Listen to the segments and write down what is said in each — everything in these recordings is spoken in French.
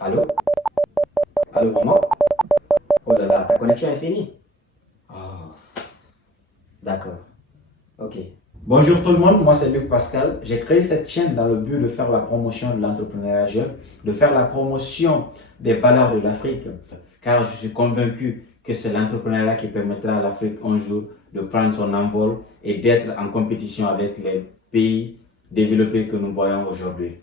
Allô? Allô, maman? Oh là là, ta connexion est finie. Oh, d'accord. Ok. Bonjour tout le monde, moi c'est Luc Pascal. J'ai créé cette chaîne dans le but de faire la promotion de l'entrepreneuriat jeune, de faire la promotion des valeurs de l'Afrique, car je suis convaincu que c'est l'entrepreneuriat qui permettra à l'Afrique un jour de prendre son envol et d'être en compétition avec les pays développés que nous voyons aujourd'hui.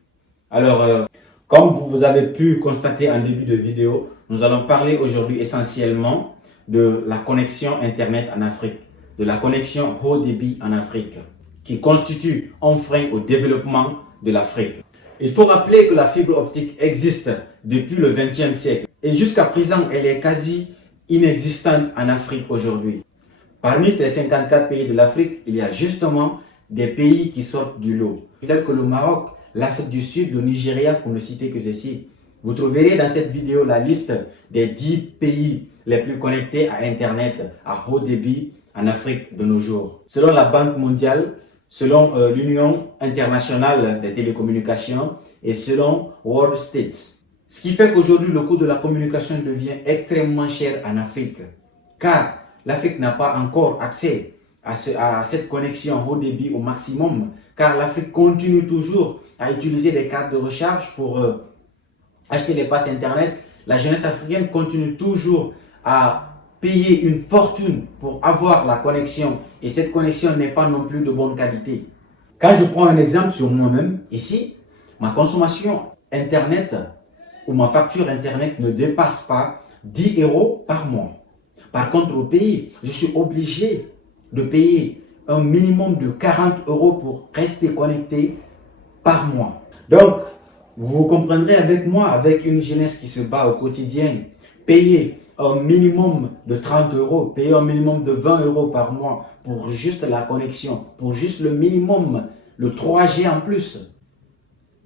Alors, comme vous avez pu constater en début de vidéo, nous allons parler aujourd'hui essentiellement de la connexion Internet en Afrique, de la connexion haut débit en Afrique, qui constitue un frein au développement de l'Afrique. Il faut rappeler que la fibre optique existe depuis le XXe siècle et jusqu'à présent, elle est quasi inexistante en Afrique aujourd'hui. Parmi ces 54 pays de l'Afrique, il y a justement des pays qui sortent du lot, tels que le Maroc, l'Afrique du Sud, le Nigeria, pour ne citer que ceci. Vous trouverez dans cette vidéo la liste des 10 pays les plus connectés à Internet à haut débit en Afrique de nos jours. Selon la Banque mondiale, selon l'Union internationale des télécommunications et selon World States. Ce qui fait qu'aujourd'hui, le coût de la communication devient extrêmement cher en Afrique, car l'Afrique n'a pas encore accès à cette connexion haut débit au maximum, car l'Afrique continue toujours à utiliser des cartes de recharge pour acheter les passes Internet. La jeunesse africaine continue toujours à payer une fortune pour avoir la connexion, et cette connexion n'est pas non plus de bonne qualité. Quand je prends un exemple sur moi-même, ici, ma consommation Internet ou ma facture Internet ne dépasse pas 10 € par mois. Par contre, au pays, je suis obligé de payer un minimum de 40 € pour rester connecté par mois. Donc, vous comprendrez avec moi, avec une jeunesse qui se bat au quotidien, payer un minimum de 30 €, payer un minimum de 20 € par mois pour juste la connexion, pour juste le minimum, le 3G en plus.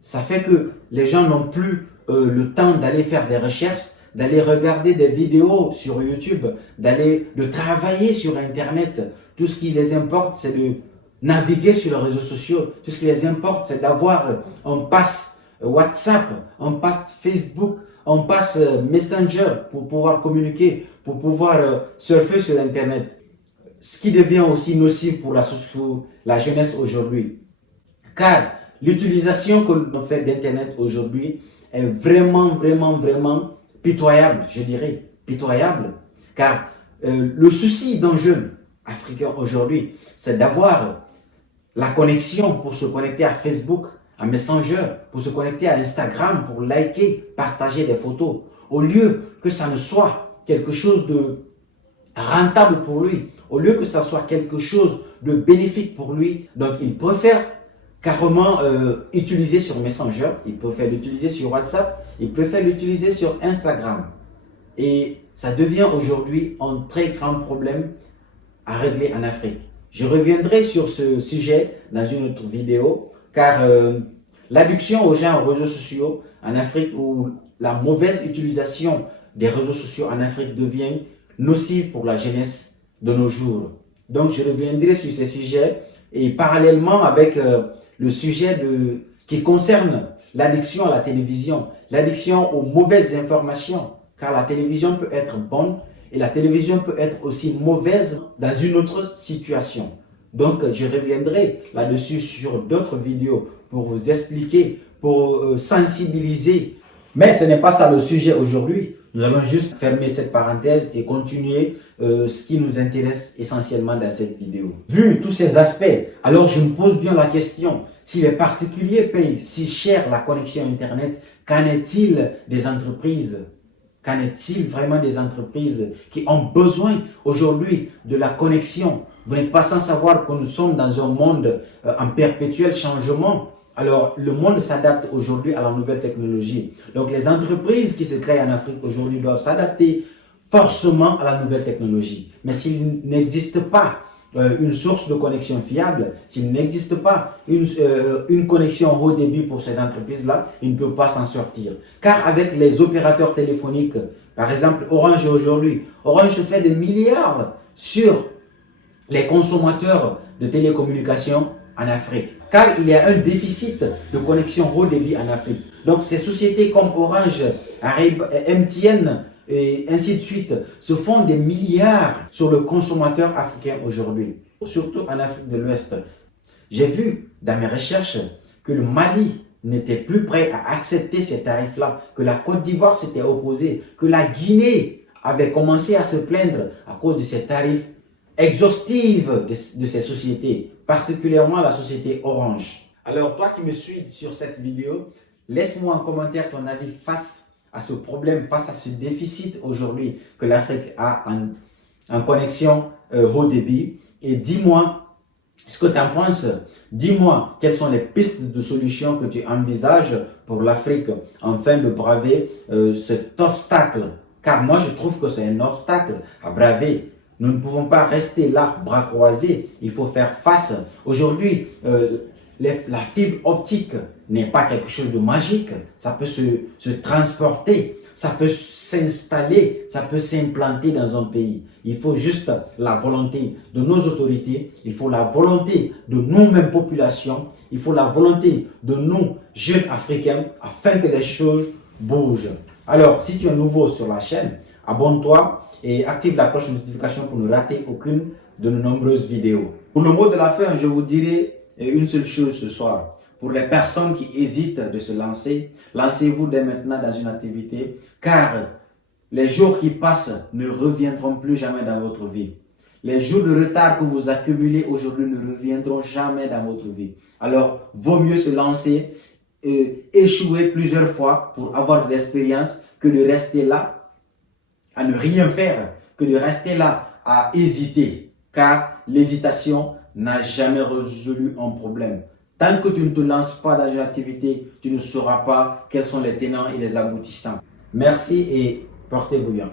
Ça fait que les gens n'ont plus le temps d'aller faire des recherches, d'aller regarder des vidéos sur YouTube, de travailler sur Internet. Tout ce qui les importe, c'est de naviguer sur les réseaux sociaux. Tout ce qui les importe, c'est d'avoir un pass WhatsApp, un pass Facebook, un pass Messenger pour pouvoir communiquer, pour pouvoir surfer sur Internet. Ce qui devient aussi nocif pour la jeunesse aujourd'hui. Car l'utilisation que l'on fait d'Internet aujourd'hui est vraiment pitoyable, je dirais, pitoyable. Car le souci d'un jeune africain aujourd'hui, c'est d'avoir la connexion pour se connecter à Facebook, à Messenger, pour se connecter à Instagram, pour liker, partager des photos, au lieu que ça ne soit quelque chose de rentable pour lui, au lieu que ça soit quelque chose de bénéfique pour lui. Donc il préfère carrément utiliser sur Messenger, il préfère l'utiliser sur WhatsApp, il préfère l'utiliser sur Instagram. Et ça devient aujourd'hui un très grand problème à régler en Afrique. Je reviendrai sur ce sujet dans une autre vidéo, car l'addiction aux gens aux réseaux sociaux en Afrique, ou la mauvaise utilisation des réseaux sociaux en Afrique devient nocive pour la jeunesse de nos jours. Donc je reviendrai sur ces sujets, et parallèlement avec le sujet qui concerne l'addiction à la télévision, l'addiction aux mauvaises informations, car la télévision peut être bonne et la télévision peut être aussi mauvaise dans une autre situation. Donc je reviendrai là-dessus sur d'autres vidéos pour vous expliquer, pour sensibiliser. Mais ce n'est pas ça le sujet aujourd'hui. Nous allons juste fermer cette parenthèse et continuer ce qui nous intéresse essentiellement dans cette vidéo. Vu tous ces aspects, alors je me pose bien la question, si les particuliers payent si cher la connexion Internet, qu'en est-il des entreprises? Qu'en est-il vraiment des entreprises qui ont besoin aujourd'hui de la connexion? Vous n'êtes pas sans savoir que nous sommes dans un monde en perpétuel changement. Alors, le monde s'adapte aujourd'hui à la nouvelle technologie. Donc, les entreprises qui se créent en Afrique aujourd'hui doivent s'adapter forcément à la nouvelle technologie. Mais s'il n'existe pas une source de connexion fiable, s'il n'existe pas une connexion haut débit pour ces entreprises-là, ils ne peuvent pas s'en sortir. Car avec les opérateurs téléphoniques, par exemple Orange aujourd'hui, Orange se fait des milliards sur les consommateurs de télécommunications en Afrique. Car il y a un déficit de connexion haut débit en Afrique. Donc ces sociétés comme Orange, MTN et ainsi de suite se font des milliards sur le consommateur africain aujourd'hui, surtout en Afrique de l'Ouest. J'ai vu dans mes recherches que le Mali n'était plus prêt à accepter ces tarifs-là, que la Côte d'Ivoire s'était opposée, que la Guinée avait commencé à se plaindre à cause de ces tarifs exhaustifs de ces sociétés, particulièrement la société Orange. Alors toi qui me suis sur cette vidéo, laisse-moi en commentaire ton avis face à ce problème, face à ce déficit aujourd'hui que l'Afrique a en connexion haut débit. Et dis-moi ce que tu en penses. Dis-moi quelles sont les pistes de solutions que tu envisages pour l'Afrique afin de braver cet obstacle. Car moi, je trouve que c'est un obstacle à braver. Nous ne pouvons pas rester là, bras croisés. Il faut faire face. Aujourd'hui, la fibre optique n'est pas quelque chose de magique. Ça peut se transporter, ça peut s'installer, ça peut s'implanter dans un pays. Il faut juste la volonté de nos autorités, il faut la volonté de nous-mêmes populations, il faut la volonté de nous, jeunes Africains, afin que les choses bougent. Alors, si tu es nouveau sur la chaîne, abonne-toi et active la cloche de notification pour ne rater aucune de nos nombreuses vidéos. Pour le mot de la fin, je vous dirai une seule chose ce soir. Pour les personnes qui hésitent de se lancer, lancez-vous dès maintenant dans une activité, car les jours qui passent ne reviendront plus jamais dans votre vie. Les jours de retard que vous accumulez aujourd'hui ne reviendront jamais dans votre vie. Alors, vaut mieux se lancer, échouer plusieurs fois pour avoir de l'expérience que de rester là à ne rien faire, que de rester là à hésiter, car l'hésitation n'a jamais résolu un problème. Tant que tu ne te lances pas dans une activité, tu ne sauras pas quels sont les tenants et les aboutissants. Merci et portez-vous bien.